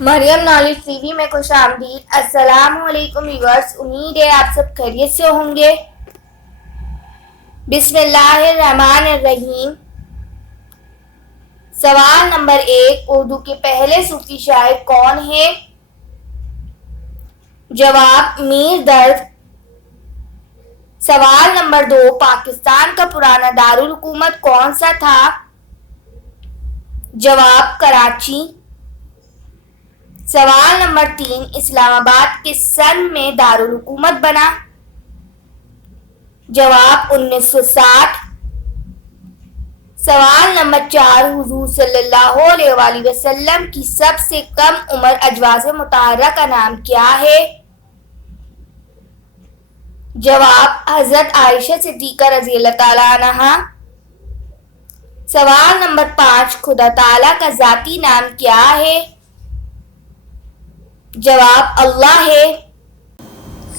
مریم knowledge T V میں خوش آمدید۔ السلام علیکم ویورز، امید ہے آپ سب خیریت سے ہوں گے۔ بسم اللہ الرحمن الرحیم۔ سوال نمبر 1، اردو کے پہلے صوفی شاعر کون ہیں؟ جواب میر درد۔ سوال نمبر 2، پاکستان کا پرانا دارالحکومت کون سا تھا؟ جواب کراچی۔ سوال نمبر 3، اسلام آباد کس سن میں دارالحکومت بنا؟ جواب 1960۔ سوال نمبر 4، حضور صلی اللہ علیہ وآلہ وسلم کی سب سے کم عمر ازواج مطہرہ کا نام کیا ہے؟ جواب حضرت عائشہ صدیقہ رضی اللہ تعالیٰ عنہا۔ سوال نمبر 5، خدا تعالیٰ کا ذاتی نام کیا ہے؟ جواب اللہ ہے۔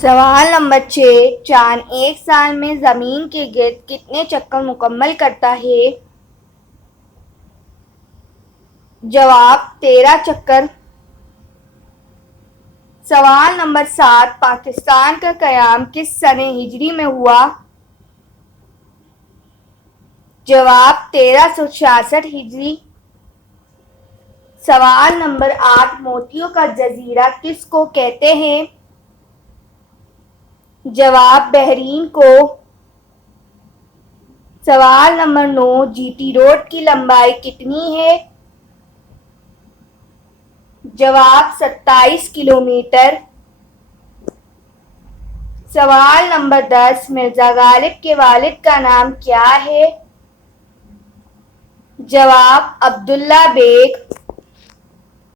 سوال نمبر 6، چاند ایک سال میں زمین کے گرد کتنے چکر مکمل کرتا ہے؟ جواب 13 چکر۔ سوال نمبر 7، پاکستان کا قیام کس سنہ ہجری میں ہوا؟ جواب 1366 ہجری۔ سوال نمبر 8، موتیوں کا جزیرہ کس کو کہتے ہیں؟ جواب بحرین کو۔ سوال نمبر 9، جی ٹی روڈ کی لمبائی کتنی ہے؟ جواب 27 کلومیٹر۔ سوال نمبر 10، مرزا غالب کے والد کا نام کیا ہے؟ جواب عبداللہ بیگ۔